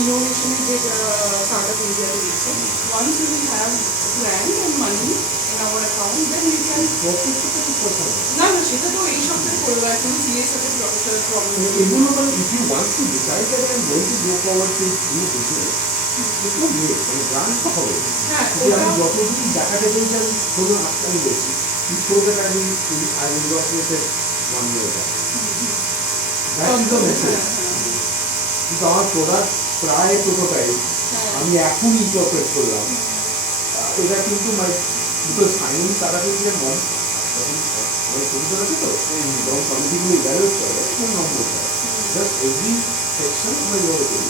innovation যে startup India তে দিচ্ছে, once we will have grant and money in our account, then we can না না সেটা তো এই সপ্তাহে করবো এখন সিএস সাথে প্রফেসরের প্রবলেম এগুলো মানে if you want to decide that I am going to go forward to new business, it's not late, মানে গ্রান্ট তো হবে। হ্যাঁ যে আমি যতদিন দেখাতে পেরেছি আমি ধরুন আজকে আমি বলছি so that I will incorporated 1 year back. That is the message. কিন্তু আমার প্রোডাক্ট প্রায় প্রোটোটাইপ আমি এখন ইনকর্পোরেট করলাম, এটা কিন্তু বিকজ সাইনিং টাকা কিন্তু কম আমার সুবিধা আছে তো যখন কমিটিগুলো ইভ্যালুয়েট করে এবং নম্বর হয় জাস্ট এভরি সেকশন আমরা ইভ্যালুয়েট করি,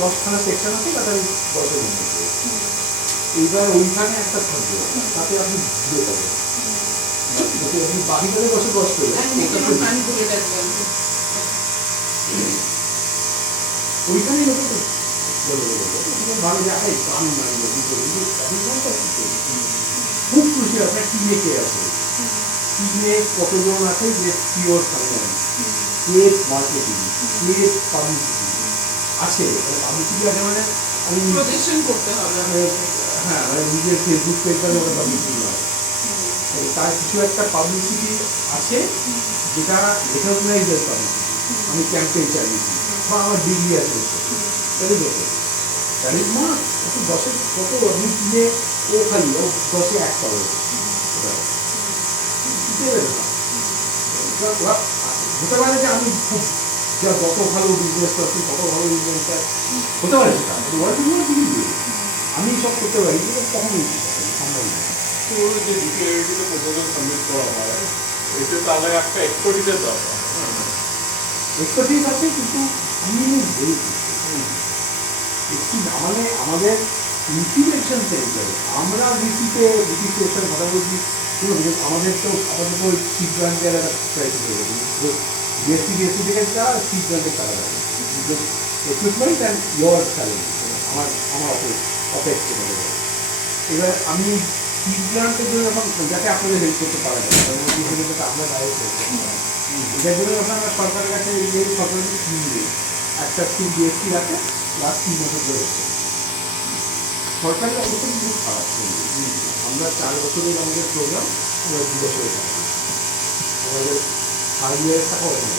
10খানা সেকশন আছে তাতে আমি 10-এর মধ্যে করি। এইবার ওইখানে একটা থাকবে তাতে আপনি দিয়ে পাবেন, যাতে আপনি বাকিটাতে 10-এ 10 করবেন ওইখানে ভালো জায়গায় গান মানবে খুব খুশি আপনার টিমে কে আছে, টিমে কতজন আছে যে পিওর ফাইন্যান্স, কে মার্কেটিং, কে পাবলিসিটি আছে, পাবলিসিটি আছে মানে আমি প্রজেকশন করতে হবে, হ্যাঁ মানে নিজের ফেসবুক পেজটা ওটা পাবলিসিটি নয়, তার কিছু একটা পাবলিসিটি আছে যেটা রেকগনাইজড পাবলিসিটি, আমি ক্যাম্পেইন চালিয়েছি বা আমার ডিগ্রি আছে তাহলে দেখো তাহলে মা একটু 10-এ কত আপনি কিনে ও খালি ও 10-এ 1 পাবে হতে পারে যে আমি খুব যা যত ভালো বিজনেস করছি তত ভালো বিজনেসটা হতে পারে, সেটা আমি সব করতে পারি কিন্তু কখনোই সম্ভব না। তোর যে ডিপিআইডিতে প্রপোজাল সাবমিট করা হয় এতে তাহলে একটা এক্সপার্টিসের দরকার, এক্সপার্টিস আছে কিন্তু আমি আমাদের ইনকিউবেশন সেন্টার আমরা ভিসিতে ভিসিএসের কথা বলছি, আমাদের তো আপাতত সিড ব্রাঞ্চের একটা ক্রাইসিস হয়ে গেছে, বিএসসি থেকে যারা সিড ব্রাঞ্চের টাকা দেয় ইকুইপমেন্ট অ্যান্ড ইয়োর স্যালারি আমার অপেক্ষ করে। এবার আমি সিড ব্রাঞ্চের জন্য যখন যাতে আপনাদের হেল্প করতে পারা যায় সেটা আমরা ডাইরেক্ট করতে পারি, এটার জন্য যখন আমরা সরকারের কাছে সরকারের স্কিম দিই একটা স্কিম বিএসসি রাখে লাস্ট 3 বছর ধরে হচ্ছে সরকারের অবস্থা খুব খারাপ, আমরা 4 বছরের আমাদের প্রোগ্রাম আমরা 2 বছরে আমাদের 5 ইয়ারের টাকা ওরকম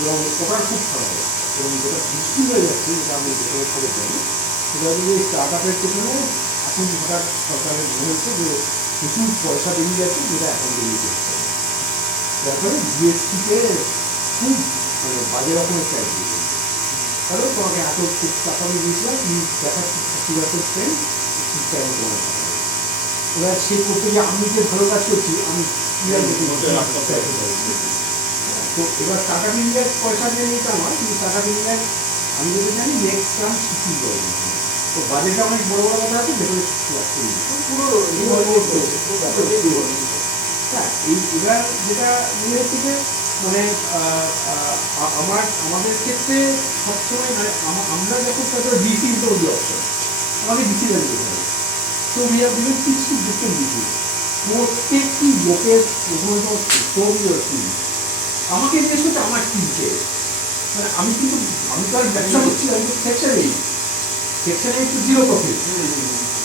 এবং ওটার খুব খারাপ হবে এবং যেটা বৃষ্টি হয়ে যাচ্ছে যেটা আমি যেভাবে খবর জানি সেটা হচ্ছে যে স্টার্ট আপের পেছনে এখন হঠাৎ সরকারের মনে হচ্ছে যে প্রচুর পয়সা বেরিয়ে যাচ্ছে যেটা এখন বেরিয়ে যাচ্ছে, যার ফলে জিএসটিকে খুব মানে বাজে রকমের চাই কারণ তোমাকে এত টাকা আমি দিয়েছিলাম তুমি দেখাচ্ছি 50% ট্রেন্ড ঠিকঠাক মতো এবার সে করতে গিয়ে আমি যে ভালো কাজ করছি আমি তো এবার টাকা কিনলে পয়সা নিয়ে নিতে আমার কিন্তু টাকা কিনলে আমি যদি জানি নেক্সট টার্ম শিখিয়ে করবো তো বাজেটটা অনেক বড় বড় কথা আছে ভেতরে পুরো হ্যাঁ এই এবার যেটা মনে হচ্ছে যে মানে আমাদের ক্ষেত্রে সবসময় মানে আমরা যখন DC is the only option, আমাকে ডিসি ভ্যালু করতে হবে, so we have given 6 different DC, প্রত্যেকটি লোকের আমাকে জিজ্ঞেস করছে আমার টিমকে, মানে আমি কিন্তু আমি তো আর ব্যবসা করছি আমি তো সেকশন 8 তো 0 প্রফিট,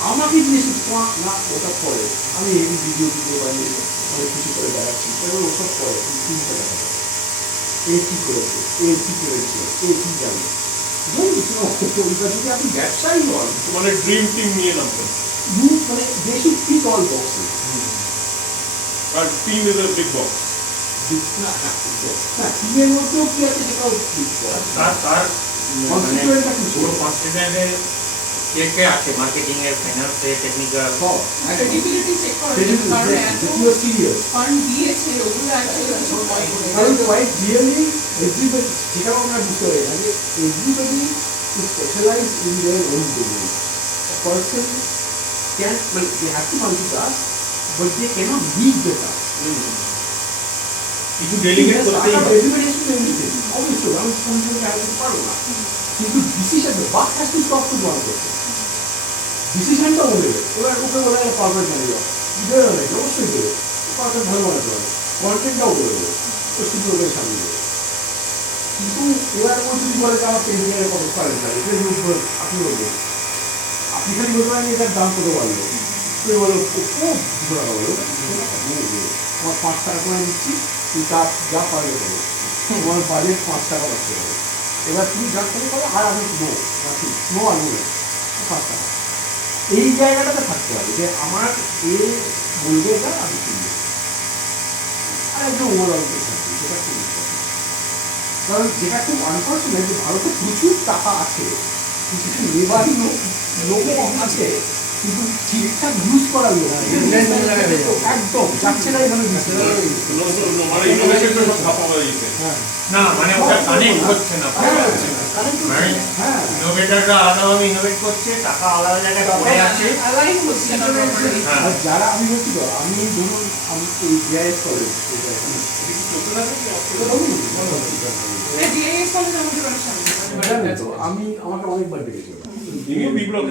আমাকে জিজ্ঞেস করছে না ওটা পরে আমি এই ভিডিও বানিয়ে অনেক কিছু করে দেখাচ্ছি এবার ওসব পরে চিন্তা দেখা এ কী করেছে এ কী করেছে এ কী জানে যদি আপনি ব্যবসায়ী হন মানে ড্রিম টিম নিয়ে নামবেন মানে they should tick all boxes আর team is a big box না টিমের মধ্যেও কি আছে সেটাও ঠিক তার কনসিকুয়েন্সটা কি পুরো কনসিডারে কে কে আছে মার্কেটিং এর ফাইন্যান্সে টেকনিক্যাল ক্রেডিবিলিটি চেক করা কারণ এত সিরিয়াস ফান্ড দিয়েছে ওগুলো অ্যাকচুয়ালি কিছু পয়েন্ট কারণ কোয়াইট রিয়েলি এভরিবডি যেটা আমরা বুঝতে পারি না যে everybody to specialise in their own business person can মানে they have to multitask but they can't leave the task কিছু ডেলিগেট করতেই হবে everybody has to do everything অবশ্যই আমি সম্পূর্ণ হ্যান্ডেল পারবো না কিন্তু decision but has to stop to one person ডিসিশনটা বলে এবার ওকে বলা যায় কর্পোরেট ম্যানেজার দেবে অবশ্যই দেবে কর্পোরেট ভালো বানাতে হবে কন্টেন্টটাও বলে দেবে প্রস্তুত লোকের সামনে দেবে কিন্তু এবার ও যদি বলে যে আমার পেন্সিলের কত পারেন না এটা আপনি বলবেন আপনি খালি বলতে পারেন এটার দাম কত বাড়লো তুমি বলো ও 2 টাকা বলো আমার 5 টাকা করে দিচ্ছি তুমি যা পারবে বলো তোমার বাজেট 5 টাকা বাড়তে হবে এবার তুমি যা করে বলো আর আমি নো আনবো না 5 টাকা এই জায়গাটাতে থাকতে হবে যে আমার এ বলবে এটা আমি কিনবো আর একদম ওভারঅল থাকবে সেটা খুব important। কারণ যেটা খুব আনফর্চুনেট যে ভারতে প্রচুর টাকা আছে কিছু লেবারি লোকও আছে কিন্তু ঠিকঠাক ইউজ করার লোক একদম যাচ্ছে না এখানে মানে ইনোভেশন তো সব ধাপা হয়ে গেছে হ্যাঁ না মানে ওটা কানেক্ট হচ্ছে না হ্যাঁ হ্যাঁ ইনোভেটররা আলাদাভাবে ইনোভেট করছে, টাকা আলাদা জায়গায় পড়ে আছে। অ্যালাইন হচ্ছে না properly। হ্যাঁ। আর যারা আমি বলছি তো আমি ধরুন আমি এই জিআইএস কলেজ এটা এখানে GIS কলেজ আমাদের বাড়ির সামনে। জানেন তো আমি আমাকে অনেকবার ডেকেছিল বিপ্লব